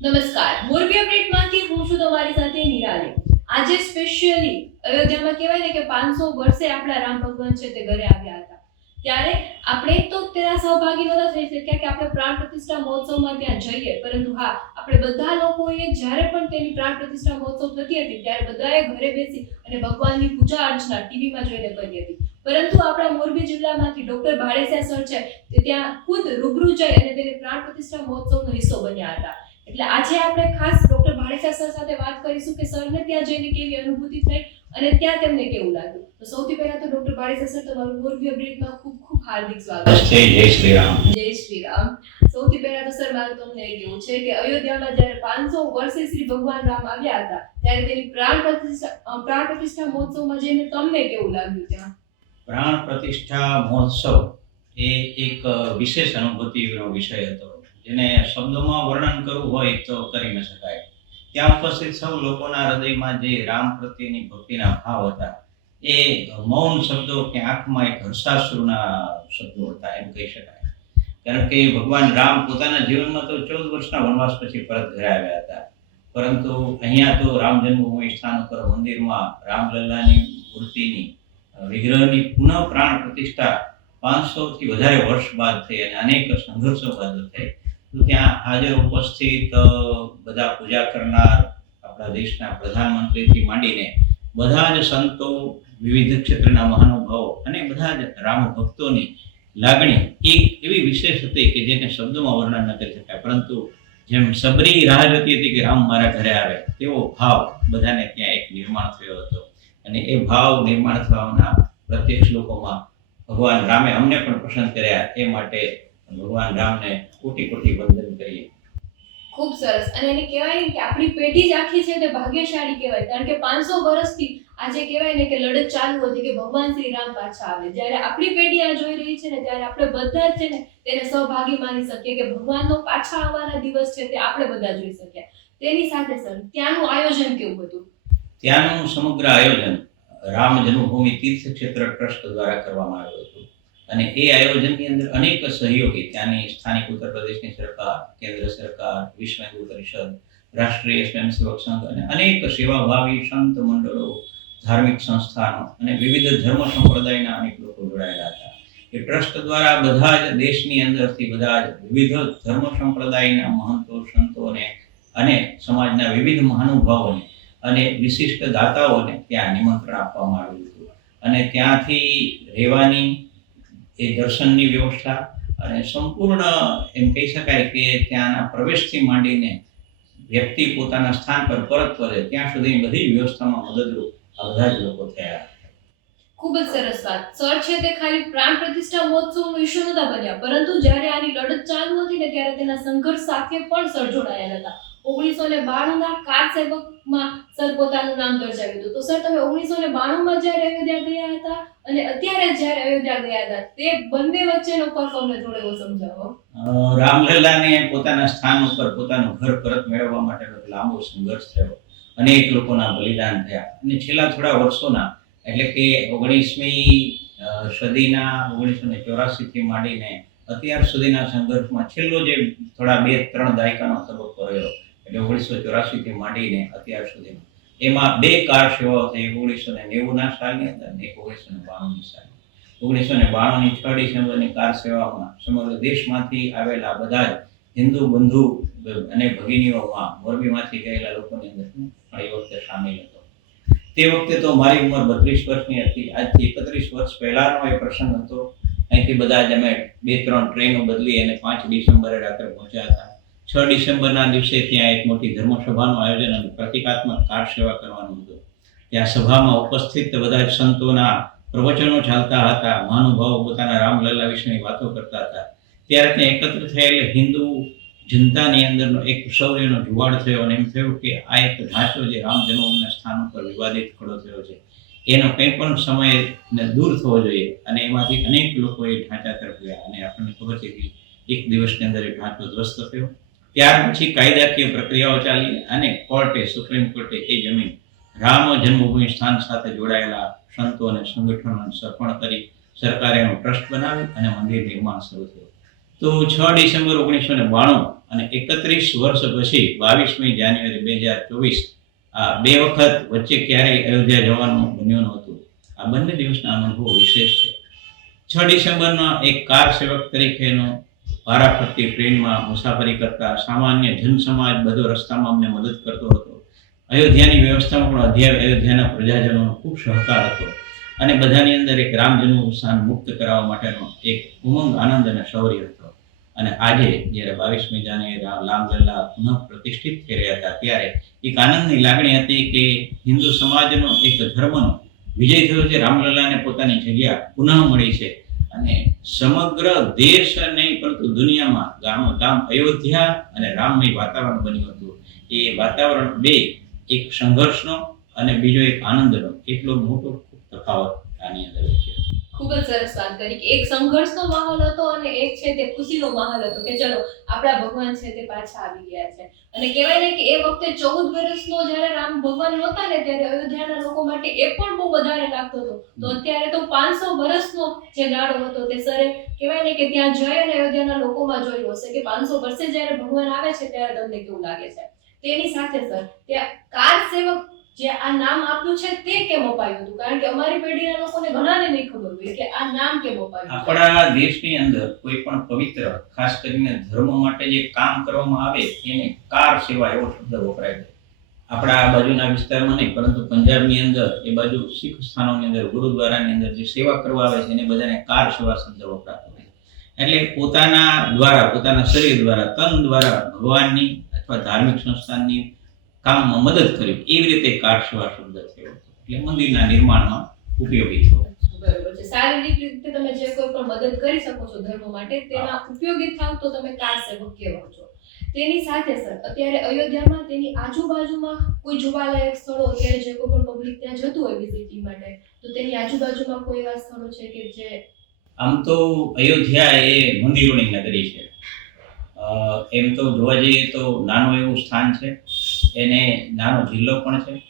નમસ્કાર. મોરબી અપડેટમાંથી હું છું તમારી સાથે નિરાલી. આજે સ્પેશિયલી અયોધ્યામાં કહેવાય ને કે પાંચસો વર્ષે આપણા રામ ભગવાન છે તે ઘરે આવ્યા હતા. ત્યારે આપણે તો તેના સહભાગી નહોતા થઈ શક્યા કે આપણે પ્રાણ પ્રતિષ્ઠા મહોત્સવમાં ત્યાં જઈએ. પરંતુ હા, આપણે બધા લોકોએ જ્યારે પણ તેની પ્રાણ પ્રતિષ્ઠા મહોત્સવ થતી હતી, ત્યારે બધાએ ઘરે બેસી અને ભગવાનની પૂજા અર્ચના ટીવીમાં જોઈને કરી હતી. પરંતુ આપણા મોરબી જિલ્લામાંથી ડોક્ટર ભાડેસિયા સર છે તે ત્યાં ખુદ રૂબરૂ જઈ અને તેને પ્રાણ પ્રતિષ્ઠા મહોત્સવનો હિસ્સો બન્યા હતા. એટલે આજે આપણે ખાસ ડોક્ટર ભાડેસા સર સાથે વાત કરીશું કે સરને ત્યાં જઈને કેવી અનુભૂતિ થઈ અને ત્યાં તેમને કેવું લાગ્યું? તો સૌથી પહેલા તો ડોક્ટર ભાડેસા સર તમારું મોરબી અપડેટમાં ખૂબ ખૂબ હાર્દિક સ્વાગત. છે જય શ્રી રામ. જય શ્રી રામ. સૌથી પહેલા તો સર મારું તમને એ કહેવું છે કે અયોધ્યામાં જ્યારે પાંચસો વર્ષે શ્રી ભગવાન રામ આવ્યા હતા ત્યારે તેની પ્રાણ પ્રતિષ્ઠા પ્રાણ પ્રતિષ્ઠા મહોત્સવમાં જઈને તમને કેવું લાગ્યું ત્યાં? પ્રાણ પ્રતિષ્ઠા મહોત્સવ એ એક વિશેષ અનુભૂતિનો વિષય હતો. જેને શબ્દોમાં વર્ણન કરવું હોય તો કરી ન શકાય. ત્યાં ઉપસ્થિત સૌ લોકોના હૃદયમાં જે રામ પ્રત્યેની ભક્તિના ભાવ હતા, એ મૌન શબ્દો કે આંખમાં એક હર્ષાશ્રુના શબ્દો હતા, એમ કહી શકાય. કારણ કે ભગવાન રામ પોતાના જીવનમાં તો ચૌદ વર્ષના વનવાસ પછી પરત ઘરે આવ્યા હતા. પરંતુ અહીંયા તો રામ જન્મભૂમિ સ્થાન ઉપર મંદિરમાં રામલલ્લાની મૂર્તિની વિગ્રહની પુનઃ પ્રાણ પ્રતિષ્ઠા પાંચસો થી વધારે વર્ષ બાદ થઈ અને અનેક સંઘર્ષો બાદ થઈ. તો ત્યાં હાજર ઉપસ્થિત બધા પૂજા કરનાર, આપણા દેશના પ્રધાનમંત્રીથી માંડીને બધા જ સંતો, વિવિધ ક્ષેત્રના મહાનુભાવો અને બધા જ રામ ભક્તોની લાગણી એક એવી વિશેષ હતી કે જેને શબ્દોમાં વર્ણન ન કરી શકાય. પરંતુ જેમ સબરી રાહ જોતી હતી કે રામ મારા ઘરે આવે, તેવો ભાવ બધાને ત્યાં એક નિર્માણ થયો હતો. અને એ ભાવ નિર્માણ થવાના પ્રત્યક્ષ લોકોમાં ભગવાન રામે અમને પણ પસંદ કર્યા. એ માટે ભગવાન રામને કોટી કોટી વંદન કરીએ. ખૂબ સરસ. અને એને કહેવાય કે આપણી પેઢી જ આખી છે તે ભાગ્યશાળી કહેવાય. કારણ કે પાંચસો વર્ષથી આજે કહેવાય ને કે લડત ચાલુ હતી કે ભગવાન શ્રી રામ પાછા આવે. જ્યારે આપણી પેઢી આ જોઈ રહી છે ને ત્યારે આપણે બધા જ છે ને તેને સહભાગી માની શકીએ કે ભગવાનનો પાછા આવવાના દિવસ છે તે આપણે બધા જોઈ શક્યા તેની સાથે સર ત્યાંનું આયોજન કેવું હતું? ત્યાંનું સમગ્ર આયોજન રામ જન્મભૂમિ તીર્થ ક્ષેત્ર ટ્રસ્ટ દ્વારા કરવામાં આવ્યું અને એ આયોજનની અંદર અનેક સહયોગી, ત્યાંની સ્થાનિક ઉત્તર પ્રદેશની સરકાર, કેન્દ્ર સરકાર, વિશ્વ હિન્દુ પરિષદ, રાષ્ટ્રીય સ્વયંસેવક સંઘ અને અનેક સેવાભાવી સંત મંડળો, ધાર્મિક સંસ્થાનો અને વિવિધ ધર્મ સંપ્રદાયના અનેક લોકો જોડાયેલા હતા. એ ટ્રસ્ટ દ્વારા બધા જ દેશની અંદરથી બધા જ વિવિધ ધર્મ સંપ્રદાયના મહંતો, સંતોને અને સમાજના વિવિધ મહાનુભાવોને અને વિશિષ્ટ દાતાઓને ત્યાં નિમંત્રણ આપવામાં આવ્યું હતું. અને ત્યાંથી રહેવાની એ દર્શનની વ્યવસ્થા અને સંપૂર્ણ એમ કહી શકાય કે ત્યાંના પ્રવેશથી માંડીને વ્યક્તિ પોતાના સ્થાન પર પરત ફરે, ત્યાં સુધી બધી વ્યવસ્થામાં મદદરૂપ આ બધા જ લોકો થયા. ખૂબ જ સરસ વાત. સર છે તે ખાલી પ્રાણ પ્રતિષ્ઠા મહોત્સવનો ઇસ્યુ નતા બન્યા, પરંતુ જ્યારે આની લડત ચાલુ હતી ને ત્યારે તેના સંઘર્ષ સાથે પણ સર જોડાયેલા હતા. ઓગણીસો ને બાણુંના કાર સેવકમાં સર પોતાનું નામ દર્શાવ્યું હતું. તો સર, તમે ઓગણીસો ને બાણુંમાં જ્યારે અયોધ્યા ગયા હતા અને અત્યારે જ્યારે અયોધ્યા ગયા હતા, તે બંને વચ્ચેનો ફરક અમને થોડો એવો સમજાવો. રામલલ્લાને પોતાના સ્થાન ઉપર પોતાનું ઘર પરત મેળવવા માટેનો લાંબો સંઘર્ષ થયો. અનેક લોકોના બલિદાન થયા. અને છેલ્લા થોડા વર્ષોના, એટલે કે ઓગણીસમી સદીના ઓગણીસો ને ચોરાસીથી માંડીને અત્યાર સુધીના સંઘર્ષમાં છેલ્લો જે થોડા બે ત્રણ દાયકાનો તબક્કો રહ્યો એટલે ઓગણીસો ચોરાસીથી માંડીને અત્યાર સુધી એમાં બે કાર સેવાઓ થઈ, ઓગણીસો ને નેવુંના સાલની અંદર ને ઓગણીસો ને બાણુંની સાલની. ઓગણીસો ને બાણુંની છ ડિસેમ્બરની કાર સેવામાં સમગ્ર દેશમાંથી આવેલા બધા જ હિન્દુ, બંધુ અને ભગિનીઓમાં મોરબીમાંથી ગયેલા લોકોની અંદર પણ એ વખતે સામેલ હતો. તે વખતે તો મારી ઉંમર બત્રીસ વર્ષની હતી. આજથી એકત્રીસ વર્ષ પહેલાનો એ પ્રસંગ હતો. અહીંથી બધા જ અમે બે ત્રણ ટ્રેનો બદલી અને પાંચ ડિસેમ્બરે રાત્રે પહોંચ્યા હતા. છ ડિસેમ્બરના દિવસે ત્યાં એક મોટી ધર્મસભાનું આયોજન અને પ્રતિકાત્મક કાર સેવા કરવાનું હતું. ત્યાં સભામાં ઉપસ્થિત બધા સંતોના પ્રવચનો ચાલતા હતા, મહાનુભાવો પોતાના રામલલ્લા વિશેની વાતો કરતા હતા. ત્યારે ત્યાં એકત્ર થયેલ હિન્દુ જનતાની અંદરનો એક શૌર્યનો જુવાડ થયો અને એમ થયું કે આ એક ઢાંચો જે રામ જન્મભૂમિના સ્થાન ઉપર વિવાદિત ખડો થયો છે. એનો કંઈ પણ સમય ને દૂર થવો જોઈએ અને એમાંથી અનેક લોકો એ ઢાંચા તરફ ગયા અને આપણને ખબર છે કે એક દિવસની અંદર એ ઢાંચો ધ્વસ્ત થયો. ત્યાર પછી કાયદાકીય પ્રક્રિયાઓ ચાલી અને કોર્ટે, સુપ્રીમ કોર્ટે એ જમીન રામ જન્મભૂમિ સ્થાન સાથે જોડાયેલા સંતો અને સંગઠનોને સર્પણ કરી સરકારે એનું ટ્રસ્ટ બનાવ્યું અને મંદિર નિર્માણ શરૂ થયું. તો છ ડિસેમ્બર ઓગણીસો ને બાણું અને એકત્રીસ વર્ષ પછી બાવીસમી જાન્યુઆરી બે હજાર ચોવીસ આ બે વખત વચ્ચે ક્યારેય અયોધ્યા જવાનું બન્યું નહોતું. આ બંને દિવસના અનુભવો વિશેષ છે. છ ડિસેમ્બરના એક કાર સેવક તરીકેનો વારાફરતી ટ્રેનમાં મુસાફરી કરતા સામાન્ય જનસમાજ બધો રસ્તામાં અમને મદદ કરતો હતો. અયોધ્યાની વ્યવસ્થામાં પણ અધ્યાય અયોધ્યાના પ્રજાજનોનો ખૂબ સહકાર હતો અને બધાની અંદર એક રામ સ્થાન મુક્ત કરાવવા માટેનો એક ઉમંગ, આનંદ અને શૌર્ય હતો. અને આજે જ્યારે બાવીસમી જાન્યુઆરી લામલલ્લા પુનઃ પ્રતિષ્ઠિત થઈ રહ્યા હતા, ત્યારે એક આનંદની લાગણી હતી કે હિન્દુ સમાજનો એક ધર્મનો વિજય થયો છે. રામલલ્લાને પોતાની જગ્યા પુનઃ મળી છે. અને સમગ્ર દેશ નહીં પરંતુ દુનિયામાં ગામ ગામ અયોધ્યા અને રામમય વાતાવરણ બન્યું હતું. એ વાતાવરણ બે, એક સંઘર્ષનો અને બીજો એક આનંદનો. એટલો મોટો તફાવત આની અંદર છે. ખૂબ જ સરસ વાત કરી કે એક સંઘર્ષનો માહોલ હતો અને એક છે તે ખુશીનો માહોલ હતો કે ચલો, આપણા ભગવાન છે તે પાછા આવી ગયા છે. અને કહેવાય ને કે એ વખતે ચૌદ વર્ષનો જ્યારે રામ ભગવાન નહોતા ને ત્યારે અયોધ્યાના લોકો માટે એ પણ બહુ વધારે લાગતો હતો. તો અત્યારે તો પાંચસો વર્ષનો જે ગાળો હતો તે સરે કહેવાય ને કે ત્યાં જઈ અને અયોધ્યાના લોકોમાં જોયું હશે કે પાંચસો વર્ષે જ્યારે ભગવાન આવે છે ત્યારે તમને કેવું લાગે છે? તેની સાથે સર, ત્યાં કાર સેવક જે આ નામ આપ્યું છે તે કેમ અપાયું હતું? કારણ કે અમારી પેઢીના લોકોને ઘણાને નહીં ખબર હોય કે આ નામ કેમ અપાયું આપણા દેશની અંદર કોઈ પણ પવિત્ર, ખાસ કરીને ધર્મ માટે જે કામ કરવામાં આવે, એને કાર સેવા એવો શબ્દ વપરાય છે. આપણા આ બાજુના વિસ્તારમાં નહીં, પરંતુ પંજાબની અંદર, એ બાજુ શીખ સ્થાનોની અંદર, ગુરુદ્વારાની અંદર જે સેવા કરવા આવે છે, એને બધાને કાર સેવા શબ્દ વપરાતો હોય એટલે પોતાના દ્વારા, પોતાના શરીર દ્વારા, તન દ્વારા ભગવાનની અથવા ધાર્મિક સંસ્થાનની કામમાં મદદ કર્યું એવી રીતે કાઠ સેવા શબ્દ થયો એટલે મંદિરના નિર્માણમાં ઉપયોગી થયો બરોબર. છે શારીરિક રીતે તમે જે કોઈ પણ મદદ કરી શકો છો ધર્મ માટે તેના ઉપયોગી થાવ તો તમે કાર સેવક કહેવાઓ છો. તેની સાથે સર અત્યારે અયોધ્યામાં તેની આજુબાજુમાં કોઈ જોવાલાયક સ્થળો અત્યારે જે કોઈ પણ પબ્લિક ત્યાં જતું હોય વિઝિટિંગ માટે તો તેની આજુબાજુમાં કોઈ એવા સ્થળો છે કે જે આમ તો અયોધ્યા એ મંદિરોની નગરી છે. એમ તો જોવા જઈએ તો નાનું એવું સ્થાન છે. એને નાનો જિલ્લો પણ છે.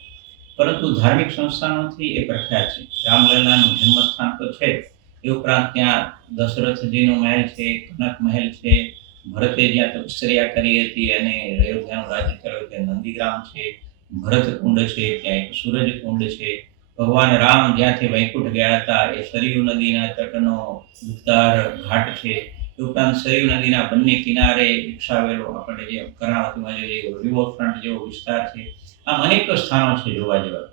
પરંતુ ધાર્મિક સંસ્થાનોથી એ પ્રખ્યાત છે. રામલલાનું જન્મસ્થાન તો છે એ ઉપરાંત ત્યાં દશરથજીનો મહેલ છે, કનક મહેલ છે. ભરતે જ્યાં તપશ્ચર્યા કરી હતી અને અયોધ્યાનું રાજ્ય કર્યું, ત્યાં નંદીગ્રામ છે. ભરત કુંડ છે, ત્યાં એક સૂરજ કુંડ છે. ભગવાન રામ જ્યાંથી વૈકુંઠ ગયા હતા, એ સરયુ નદીના તટનો ઉત્તર ઘાટ છે. ઉપરાંત સરયુ નદીના બંને કિનારે વિકસાવેલો આપણે જે કર્ણાવતીમાં જે રિવરફ્રન્ટ જેવો વિસ્તાર છે, આમ અનેક સ્થાનો છે જોવા જેવા.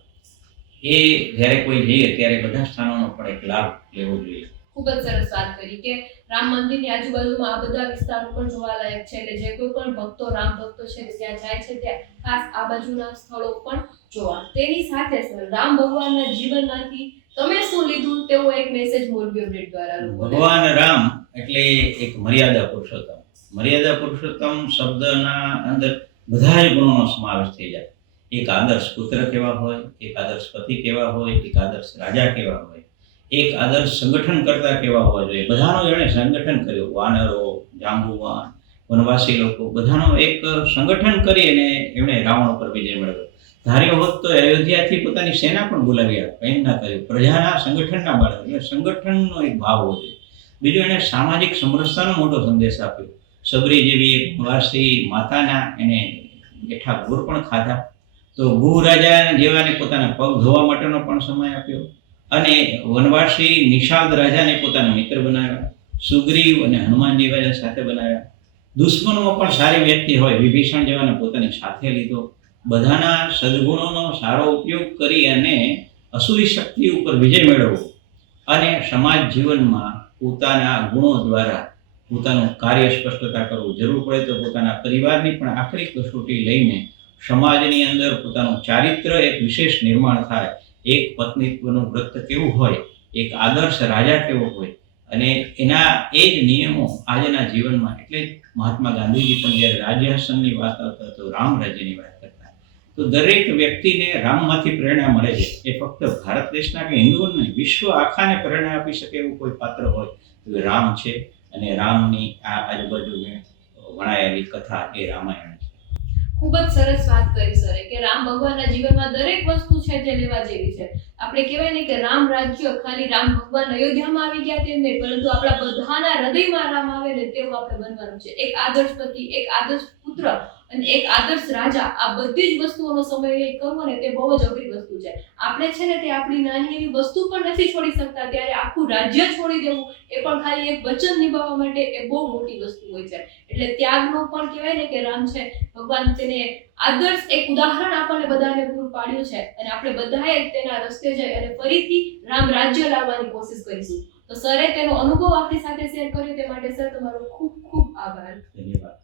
એ જ્યારે કોઈ જઈએ ત્યારે બધા સ્થાનોનો પણ એક લાભ લેવો જોઈએ. ખૂબ જ સરસ વાત કરી કે રામ મંદિરની આજુબાજુમાં આ બધા વિસ્તારો પણ જોવાલાયક છે એટલે જે કોઈ પણ ભક્તો, રામ ભક્તો છે ત્યાં જાય છે, ત્યાં ખાસ આ બાજુના સ્થળો પણ જોવા. તેની સાથે સર રામ ભગવાનના જીવનમાંથી તમે શું લીધું? તેવો એક મેસેજ મોરબી અપડેટ દ્વારા ભગવાન રામ એટલે એક મર્યાદા પુરુષોત્તમ. મર્યાદા પુરુષોત્તમ શબ્દના અંદર બધા ગુણોનો સમાવેશ થઈ જાય. એક આદર્શ પુત્ર કેવા હોય, એક આદર્શ પતિ કેવા હોય, એક આદર્શ રાજા કેવા હોય, એક આદર્શ સંગઠન કરતા કેવા હોવા જોઈએ. બધાનો એણે સંગઠન કર્યું. વાનરો, જાંબુવાન, વનવાસી લોકો બધાનો એક સંગઠન કરી અને એમણે રાવણ ઉપર વિજય મેળવ્યો. ધાર્યો હોત તો અયોધ્યાથી પોતાની સેના પણ બોલાવી આપે, એમ ના કર્યું પ્રજાના સંગઠનના બાળક સંગઠનનો એક ભાવ હોય બીજું એણે સામાજિક સમરસતાનો મોટો સંદેશ આપ્યો. સબરી જેવી એક વાસી માતાના એને જેઠા ગુર પણ ખાધા. તો ગુ રાજા જેવાને પોતાના પગ ધોવા માટેનો પણ સમય આપ્યો. અને વનવાસી નિષાદ રાજાને પોતાના મિત્ર બનાવ્યા. સુગ્રીવ અને હનુમાનજી રાજા સાથે બનાવ્યા. દુશ્મનોમાં પણ સારી વ્યક્તિ હોય, વિભીષણ જેવાને પોતાની સાથે લીધો. બધાના સદગુણોનો સારો ઉપયોગ કરી અને અસુરી શક્તિ ઉપર વિજય મેળવવો અને સમાજ જીવનમાં પોતાના ગુણો દ્વારા પોતાનું કાર્ય સ્પષ્ટતા કરવું જરૂર પડે તો પોતાના પરિવારની પણ આખરી કસોટી લઈને સમાજની અંદર પોતાનું ચારિત્ર એક વિશેષ નિર્માણ થાય. એક પત્નીત્વનું વ્રત કેવું હોય, એક આદર્શ રાજા કેવો હોય અને એના એ જ નિયમો આજના જીવનમાં એટલે મહાત્મા ગાંધીજી પણ જ્યારે રાજ્યાસનની વાત આવતા તો રામ રાજ્યની વાત તો દરેક વ્યક્તિને રામમાંથી પ્રેરણા મળે છે. એ ફક્ત ભારત દેશના કે હિન્દુઓને વિશ્વ આખાને પ્રેરણા આપી શકે એવું કોઈ પાત્ર હોય તો રામ છે. અને રામની આ આજુબાજુ વણાયેલી કથા એ રામાયણ છે. ખૂબ જ સરસ વાત કરી સરે કે રામ ભગવાનના જીવનમાં દરેક વસ્તુ છે જે લેવા જેવી છે. આપણે કહેવાય ને કે રામ રાજ્ય ખાલી રામ ભગવાન અયોધ્યામાં આવી ગયા તેમ નહીં, પરંતુ આપણા બધાના હૃદયમાં રામ આવે ને તેવું આપણે બનવાનું છે. એક આદર્શ પતિ, એક આદર્શ પુત્ર અને એક આદર્શ રાજા આ બધી જ વસ્તુઓનો સમય કરવો ને તે બહુ જ અઘરી વસ્તુ છે. આપણે છે ને તે આપણી નાની એવી વસ્તુ પણ નથી છોડી શકતા, ત્યારે આખું રાજ્ય છોડી દેવું એ પણ ખાલી એક વચન નિભાવવા માટે એ બહુ મોટી વસ્તુ હોય છે. એટલે ત્યાગનો પણ કહેવાય ને કે રામ છે, ભગવાન તેને આદર્શ એક ઉદાહરણ આપણને બધાને પૂરું પાડ્યું છે અને આપણે બધાએ તેના રસ્તે જઈ અને ફરીથી રામ રાજ્ય લાવવાની કોશિશ કરીશું. તો સરે તેનો અનુભવ આપણી સાથે શેર કર્યો, તે માટે સર તમારો ખૂબ ખૂબ આભાર. ધન્યવાદ.